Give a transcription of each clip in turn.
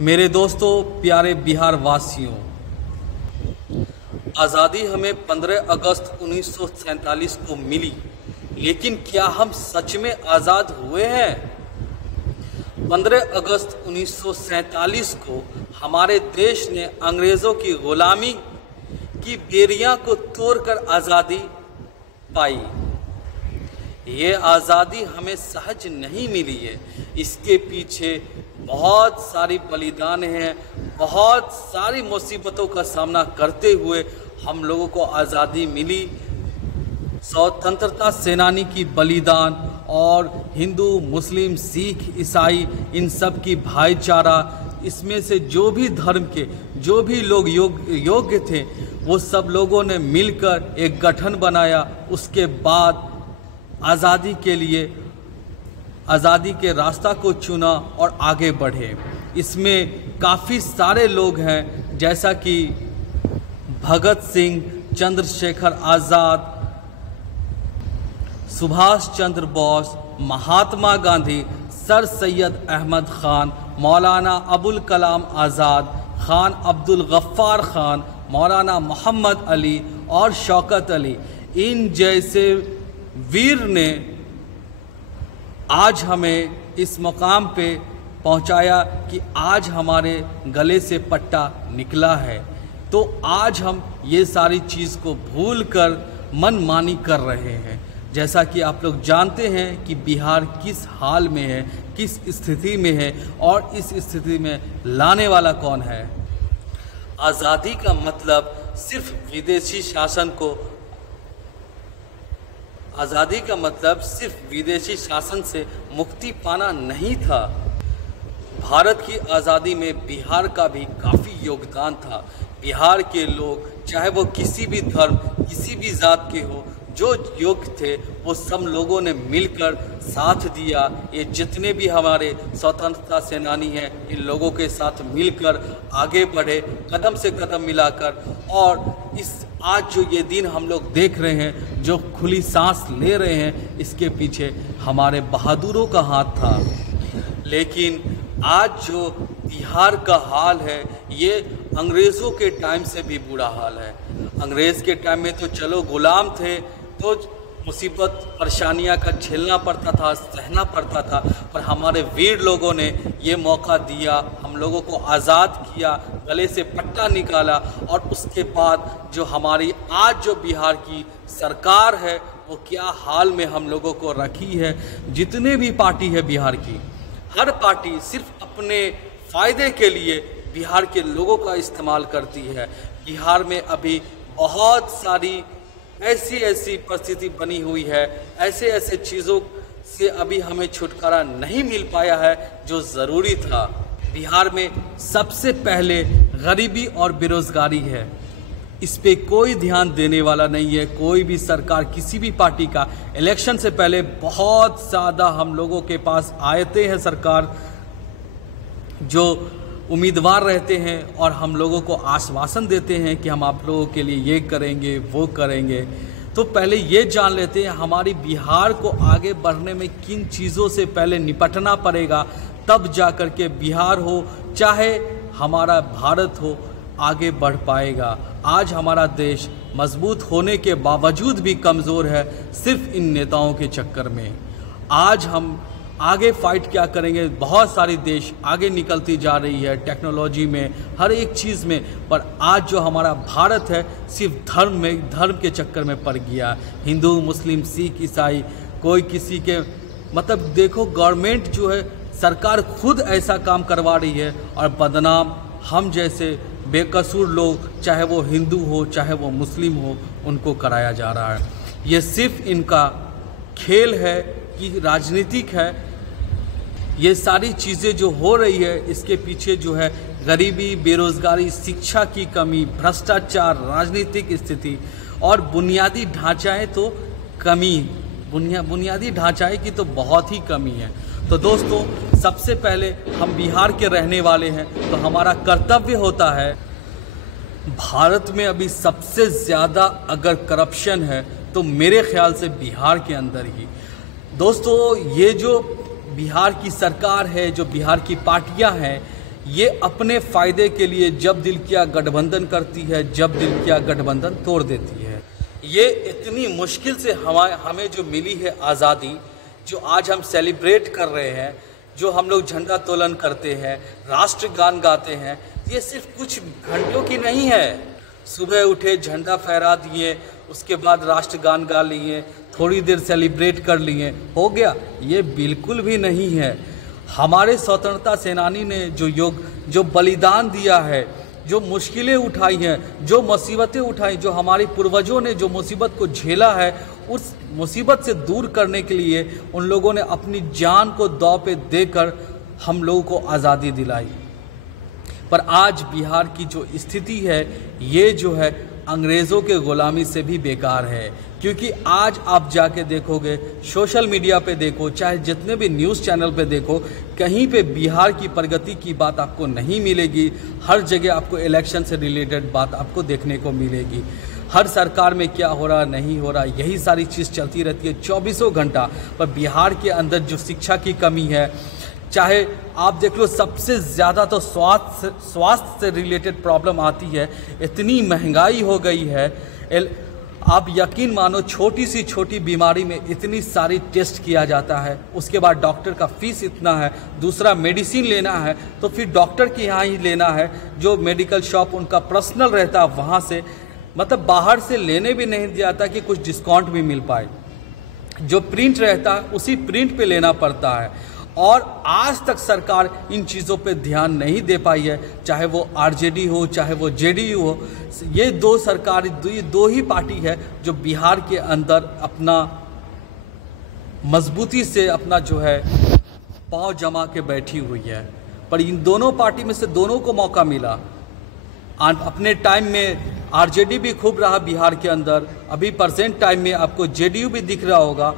मेरे दोस्तों, प्यारे बिहार वासियों, आज़ादी हमें 15 अगस्त 1947 को मिली, लेकिन क्या हम सच में आज़ाद हुए हैं? 15 अगस्त 1947 को हमारे देश ने अंग्रेज़ों की गुलामी की बेड़ियां को तोड़कर आज़ादी पाई। ये आज़ादी हमें सहज नहीं मिली है, इसके पीछे बहुत सारी बलिदान हैं, बहुत सारी मुसीबतों का सामना करते हुए हम लोगों को आज़ादी मिली। स्वतंत्रता सेनानी की बलिदान और हिंदू, मुस्लिम, सिख, ईसाई, इन सब की भाईचारा, इसमें से जो भी धर्म के जो भी लोग योग्य थे, वो सब लोगों ने मिलकर एक गठन बनाया। उसके बाद आज़ादी के लिए आज़ादी के रास्ता को चुना और आगे बढ़े। इसमें काफ़ी सारे लोग हैं, जैसा कि भगत सिंह, चंद्रशेखर आज़ाद, सुभाष चंद्र बोस, महात्मा गांधी, सर सैयद अहमद खान, मौलाना अबुल कलाम आज़ाद, खान अब्दुल गफ्फार खान, मौलाना मोहम्मद अली और शौकत अली, इन जैसे वीर ने आज हमें इस मुकाम पे पहुंचाया कि आज हमारे गले से पट्टा निकला है। तो आज हम ये सारी चीज़ को भूलकर मनमानी कर रहे हैं। जैसा कि आप लोग जानते हैं कि बिहार किस हाल में है, किस स्थिति में है, और इस स्थिति में लाने वाला कौन है। आज़ादी का मतलब सिर्फ विदेशी शासन को आज़ादी का मतलब सिर्फ विदेशी शासन से मुक्ति पाना नहीं था। भारत की आज़ादी में बिहार का भी काफ़ी योगदान था। बिहार के लोग, चाहे वो किसी भी धर्म, किसी भी जात के हो, जो योग्य थे, वो सब लोगों ने मिलकर साथ दिया। ये जितने भी हमारे स्वतंत्रता सेनानी हैं, इन लोगों के साथ मिलकर आगे बढ़े, कदम से कदम मिलाकर। और इस आज जो ये दिन हम लोग देख रहे हैं, जो खुली सांस ले रहे हैं, इसके पीछे हमारे बहादुरों का हाथ था। लेकिन आज जो बिहार का हाल है, ये अंग्रेज़ों के टाइम से भी बुरा हाल है। अंग्रेज़ के टाइम में तो चलो गुलाम थे, तो मुसीबत परेशानियां का झेलना पड़ता था, सहना पड़ता था, पर हमारे वीर लोगों ने ये मौका दिया, हम लोगों को आज़ाद किया, गले से पट्टा निकाला। और उसके बाद जो हमारी आज जो बिहार की सरकार है, वो क्या हाल में हम लोगों को रखी है। जितने भी पार्टी है बिहार की, हर पार्टी सिर्फ अपने फ़ायदे के लिए बिहार के लोगों का इस्तेमाल करती है। बिहार में अभी बहुत सारी ऐसी परिस्थिति बनी हुई है, ऐसे चीज़ों से अभी हमें छुटकारा नहीं मिल पाया है जो ज़रूरी था। बिहार में सबसे पहले गरीबी और बेरोज़गारी है, इस पे कोई ध्यान देने वाला नहीं है। कोई भी सरकार, किसी भी पार्टी का इलेक्शन से पहले बहुत ज़्यादा हम लोगों के पास आते हैं सरकार, जो उम्मीदवार रहते हैं और हम लोगों को आश्वासन देते हैं कि हम आप लोगों के लिए ये करेंगे, वो करेंगे। तो पहले ये जान लेते हैं हमारी बिहार को आगे बढ़ने में किन चीज़ों से पहले निपटना पड़ेगा, तब जा कर के बिहार हो, चाहे हमारा भारत हो, आगे बढ़ पाएगा। आज हमारा देश मजबूत होने के बावजूद भी कमज़ोर है, सिर्फ इन नेताओं के चक्कर में। आज हम आगे फाइट क्या करेंगे? बहुत सारी देश आगे निकलती जा रही है टेक्नोलॉजी में, हर एक चीज़ में, पर आज जो हमारा भारत है, सिर्फ धर्म के चक्कर में पड़ गया। हिंदू, मुस्लिम, सिख, ईसाई, कोई किसी के मतलब देखो, गवर्नमेंट जो है, सरकार खुद ऐसा काम करवा रही है, और बदनाम हम जैसे बेकसूर लोग, चाहे वो हिंदू हो, चाहे वो मुस्लिम हो, उनको कराया जा रहा है। ये सिर्फ इनका खेल है कि राजनीतिक है। ये सारी चीज़ें जो हो रही है, इसके पीछे जो है गरीबी, बेरोज़गारी, शिक्षा की कमी, भ्रष्टाचार, राजनीतिक स्थिति और बुनियादी ढांचाएँ तो कमी, बुनियादी ढांचाएँ की तो बहुत ही कमी है। तो दोस्तों, सबसे पहले हम बिहार के रहने वाले हैं, तो हमारा कर्तव्य होता है, भारत में अभी सबसे ज़्यादा अगर करप्शन है तो मेरे ख्याल से बिहार के अंदर ही। दोस्तों, ये जो बिहार की सरकार है, जो बिहार की पार्टियां हैं, ये अपने फायदे के लिए जब दिल किया गठबंधन करती है, जब दिल किया गठबंधन तोड़ देती है। ये इतनी मुश्किल से हमें जो मिली है आज़ादी, जो आज हम सेलिब्रेट कर रहे हैं, जो हम लोग झंडा तोलन करते हैं, राष्ट्रगान गाते हैं, ये सिर्फ कुछ घंटों की नहीं है। सुबह उठे झंडा फहरा दिए, उसके बाद राष्ट्रगान गा लिए, थोड़ी देर सेलिब्रेट कर लिए, हो गया? ये बिल्कुल भी नहीं है। हमारे स्वतंत्रता सेनानी ने जो बलिदान दिया है, जो मुश्किलें उठाई हैं, जो मुसीबतें उठाई, जो हमारे पूर्वजों ने जो मुसीबत को झेला है, उस मुसीबत से दूर करने के लिए उन लोगों ने अपनी जान को दांव पे देकर हम लोगों को आज़ादी दिलाई। पर आज बिहार की जो स्थिति है, ये जो है अंग्रेज़ों के गुलामी से भी बेकार है। क्योंकि आज आप जाके देखोगे, सोशल मीडिया पे देखो, चाहे जितने भी न्यूज़ चैनल पे देखो, कहीं पे बिहार की प्रगति की बात आपको नहीं मिलेगी। हर जगह आपको इलेक्शन से रिलेटेड बात आपको देखने को मिलेगी। हर सरकार में क्या हो रहा नहीं हो रहा, यही सारी चीज़ चलती रहती है 24 घंटा। पर बिहार के अंदर जो शिक्षा की कमी है, चाहे आप देख लो, सबसे ज़्यादा तो स्वास्थ्य से रिलेटेड प्रॉब्लम आती है। इतनी महंगाई हो गई है, आप यकीन मानो, छोटी सी छोटी बीमारी में इतनी सारी टेस्ट किया जाता है, उसके बाद डॉक्टर का फीस इतना है, दूसरा मेडिसिन लेना है तो फिर डॉक्टर के यहाँ ही लेना है, जो मेडिकल शॉप उनका पर्सनल रहता है वहाँ से, मतलब बाहर से लेने भी नहीं दिया जाता कि कुछ डिस्काउंट भी मिल पाए। जो प्रिंट रहता है उसी प्रिंट पे लेना पड़ता है। और आज तक सरकार इन चीज़ों पे ध्यान नहीं दे पाई है, चाहे वो आरजेडी हो, चाहे वो जेडीयू हो। ये दो ही पार्टी है जो बिहार के अंदर अपना मजबूती से अपना जो है पांव जमा के बैठी हुई है। पर इन दोनों पार्टी में से दोनों को मौका मिला। अपने टाइम में आरजेडी भी खूब रहा बिहार के अंदर, अभी प्रेजेंट टाइम में आपको जेडीयू भी दिख रहा होगा,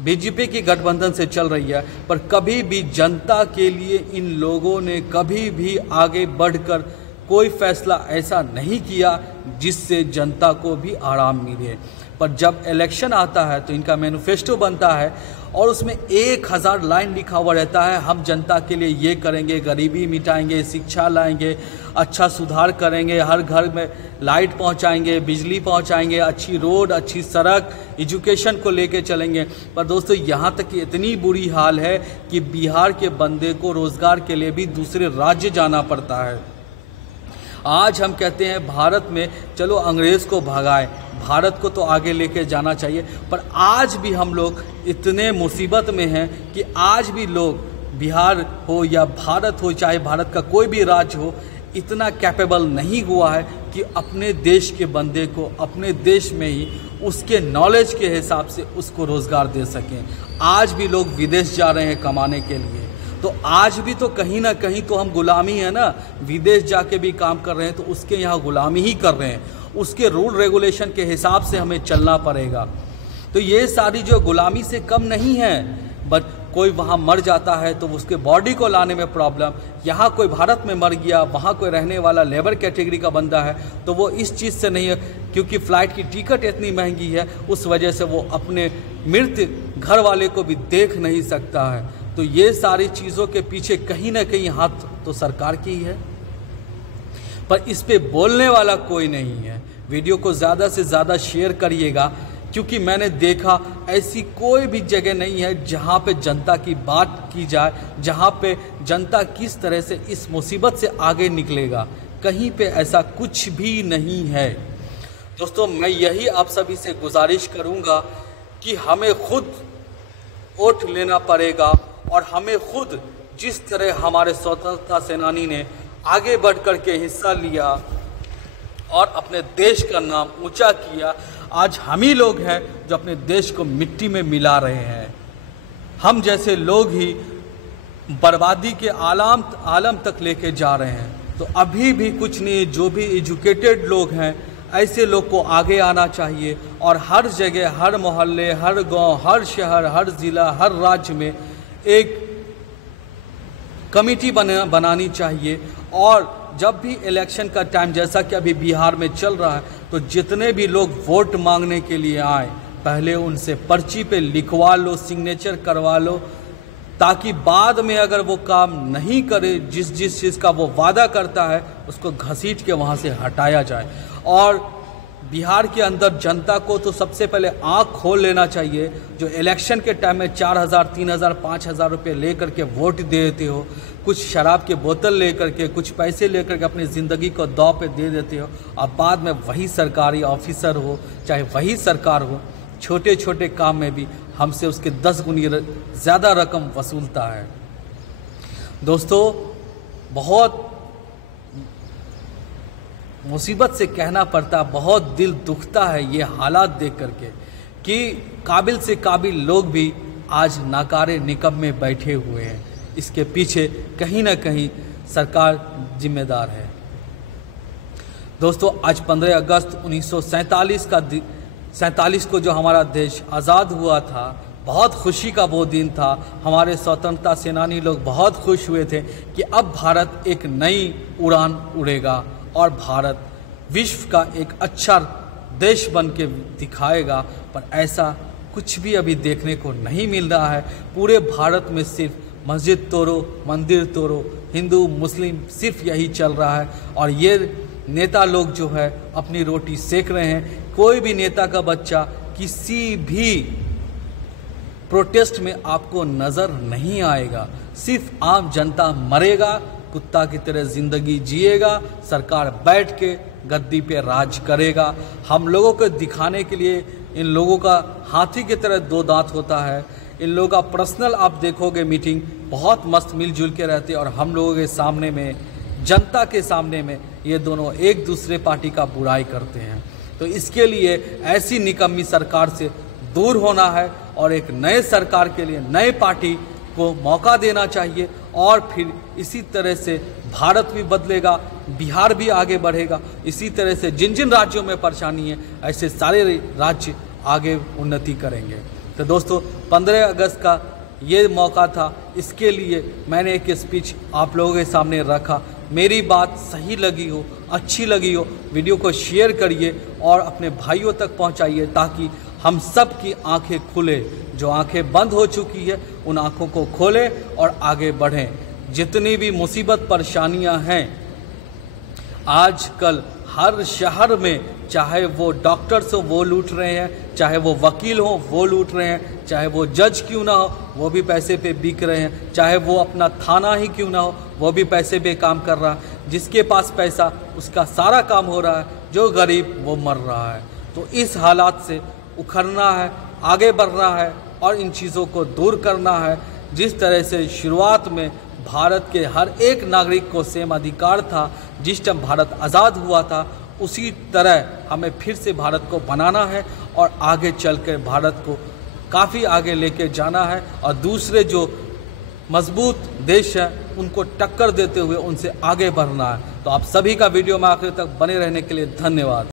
बीजेपी की गठबंधन से चल रही है। पर कभी भी जनता के लिए इन लोगों ने कभी भी आगे बढ़कर कोई फैसला ऐसा नहीं किया जिससे जनता को भी आराम मिले। पर जब इलेक्शन आता है तो इनका मैनिफेस्टो बनता है और उसमें 1000 लाइन लिखा हुआ रहता है, हम जनता के लिए ये करेंगे, गरीबी मिटाएंगे, शिक्षा लाएंगे, अच्छा सुधार करेंगे, हर घर में लाइट पहुंचाएंगे, बिजली पहुंचाएंगे, अच्छी रोड, अच्छी सड़क, एजुकेशन को लेके चलेंगे। पर दोस्तों, यहाँ तक कि इतनी बुरी हाल है कि बिहार के बंदे को रोजगार के लिए भी दूसरे राज्य जाना पड़ता है। आज हम कहते हैं भारत में चलो अंग्रेज़ को भगाए, भारत को तो आगे लेके जाना चाहिए, पर आज भी हम लोग इतने मुसीबत में हैं कि आज भी लोग, बिहार हो या भारत हो, चाहे भारत का कोई भी राज्य हो, इतना कैपेबल नहीं हुआ है कि अपने देश के बंदे को अपने देश में ही उसके नॉलेज के हिसाब से उसको रोज़गार दे सकें। आज भी लोग विदेश जा रहे हैं कमाने के लिए, तो आज भी तो कहीं ना कहीं तो हम गुलामी है ना। विदेश जाके भी काम कर रहे हैं तो उसके यहाँ गुलामी ही कर रहे हैं, उसके रूल रेगुलेशन के हिसाब से हमें चलना पड़ेगा। तो ये सारी जो गुलामी से कम नहीं है। बट कोई वहाँ मर जाता है तो उसके बॉडी को लाने में प्रॉब्लम, यहाँ कोई भारत में मर गया, वहाँ कोई रहने वाला लेबर कैटेगरी का बंदा है तो वो इस चीज़ से नहीं है, क्योंकि फ़्लाइट की टिकट इतनी महंगी है, उस वजह से वो अपने मृत घर वाले को भी देख नहीं सकता है। तो ये सारी चीज़ों के पीछे कहीं ना कहीं हाथ तो सरकार की ही है, पर इस पे बोलने वाला कोई नहीं है। वीडियो को ज़्यादा से ज़्यादा शेयर करिएगा, क्योंकि मैंने देखा ऐसी कोई भी जगह नहीं है जहाँ पे जनता की बात की जाए, जहाँ पे जनता किस तरह से इस मुसीबत से आगे निकलेगा, कहीं पे ऐसा कुछ भी नहीं है। दोस्तों, मैं यही आप सभी से गुजारिश करूँगा कि हमें खुद वोट लेना पड़ेगा और हमें खुद, जिस तरह हमारे स्वतंत्रता सेनानी ने आगे बढ़ कर के हिस्सा लिया और अपने देश का नाम ऊंचा किया, आज हम ही लोग हैं जो अपने देश को मिट्टी में मिला रहे हैं। हम जैसे लोग ही बर्बादी के आलम तक लेके जा रहे हैं। तो अभी भी कुछ नहीं, जो भी एजुकेटेड लोग हैं ऐसे लोग को आगे आना चाहिए और हर जगह, हर मोहल्ले, हर गांव, हर शहर, हर ज़िला, हर राज्य में एक कमेटी बनानी चाहिए। और जब भी इलेक्शन का टाइम, जैसा कि अभी बिहार में चल रहा है, तो जितने भी लोग वोट मांगने के लिए आए, पहले उनसे पर्ची पे लिखवा लो, सिग्नेचर करवा लो, ताकि बाद में अगर वो काम नहीं करे, जिस चीज़ का वो वादा करता है उसको घसीट के वहाँ से हटाया जाए। और बिहार के अंदर जनता को तो सबसे पहले आँख खोल लेना चाहिए। जो इलेक्शन के टाइम में 4,000, 3,000, 5,000 रुपये ले करके वोट दे देते हो, कुछ शराब के बोतल ले करके, कुछ पैसे ले करके अपनी ज़िंदगी को दांव पे दे देते हो। अब बाद में वही सरकारी ऑफिसर हो, चाहे वही सरकार हो, छोटे छोटे काम में भी हमसे उसके 10 गुनी ज़्यादा रकम वसूलता है। दोस्तों, बहुत मुसीबत से कहना पड़ता, बहुत दिल दुखता है ये हालात देख करके कि काबिल से काबिल लोग भी आज नाकारे निकम्मे बैठे हुए हैं। इसके पीछे कहीं ना कहीं सरकार जिम्मेदार है। दोस्तों, आज 15 अगस्त 1947 को जो हमारा देश आज़ाद हुआ था, बहुत खुशी का वो दिन था। हमारे स्वतंत्रता सेनानी लोग बहुत खुश हुए थे कि अब भारत एक नई उड़ान उड़ेगा और भारत विश्व का एक अच्छा देश बन के दिखाएगा। पर ऐसा कुछ भी अभी देखने को नहीं मिल रहा है। पूरे भारत में सिर्फ मस्जिद तोड़ो, मंदिर तोड़ो, हिंदू मुस्लिम सिर्फ यही चल रहा है। और ये नेता लोग जो है अपनी रोटी सेक रहे हैं। कोई भी नेता का बच्चा किसी भी प्रोटेस्ट में आपको नज़र नहीं आएगा। सिर्फ आम जनता मरेगा, कुत्ता की तरह जिंदगी जिएगा, सरकार बैठ के गद्दी पे राज करेगा। हम लोगों को दिखाने के लिए इन लोगों का हाथी की तरह 2 दांत होता है। इन लोगों का पर्सनल आप देखोगे मीटिंग बहुत मस्त मिलजुल के रहते हैं, और हम लोगों के सामने में, जनता के सामने में ये दोनों एक दूसरे पार्टी का बुराई करते हैं। तो इसके लिए ऐसी निकम्मी सरकार से दूर होना है और एक नए सरकार के लिए नए पार्टी को मौका देना चाहिए। और फिर इसी तरह से भारत भी बदलेगा, बिहार भी आगे बढ़ेगा। इसी तरह से जिन जिन राज्यों में परेशानी है, ऐसे सारे राज्य आगे उन्नति करेंगे। तो दोस्तों, 15 अगस्त का ये मौका था, इसके लिए मैंने एक स्पीच आप लोगों के सामने रखा। मेरी बात सही लगी हो, अच्छी लगी हो, वीडियो को शेयर करिए और अपने भाइयों तक पहुंचाइए, ताकि हम सब की आंखें खुले। जो आंखें बंद हो चुकी है उन आंखों को खोलें और आगे बढ़ें। जितनी भी मुसीबत परेशानियां हैं आजकल हर शहर में, चाहे वो डॉक्टर्स हो वो लूट रहे हैं, चाहे वो वकील हो वो लूट रहे हैं, चाहे वो जज क्यों ना हो वो भी पैसे पे बिक रहे हैं, चाहे वो अपना थाना ही क्यों ना हो वो भी पैसे पे काम कर रहा है। जिसके पास पैसा उसका सारा काम हो रहा है, जो गरीब वो मर रहा है। तो इस हालात से उखड़ना है, आगे बढ़ना है और इन चीज़ों को दूर करना है। जिस तरह से शुरुआत में भारत के हर एक नागरिक को सेम अधिकार था, जिस टाइम भारत आज़ाद हुआ था, उसी तरह हमें फिर से भारत को बनाना है और आगे चलकर भारत को काफ़ी आगे लेके जाना है। और दूसरे जो मजबूत देश हैं उनको टक्कर देते हुए उनसे आगे बढ़ना है। तो आप सभी का वीडियो में आखिर तक बने रहने के लिए धन्यवाद।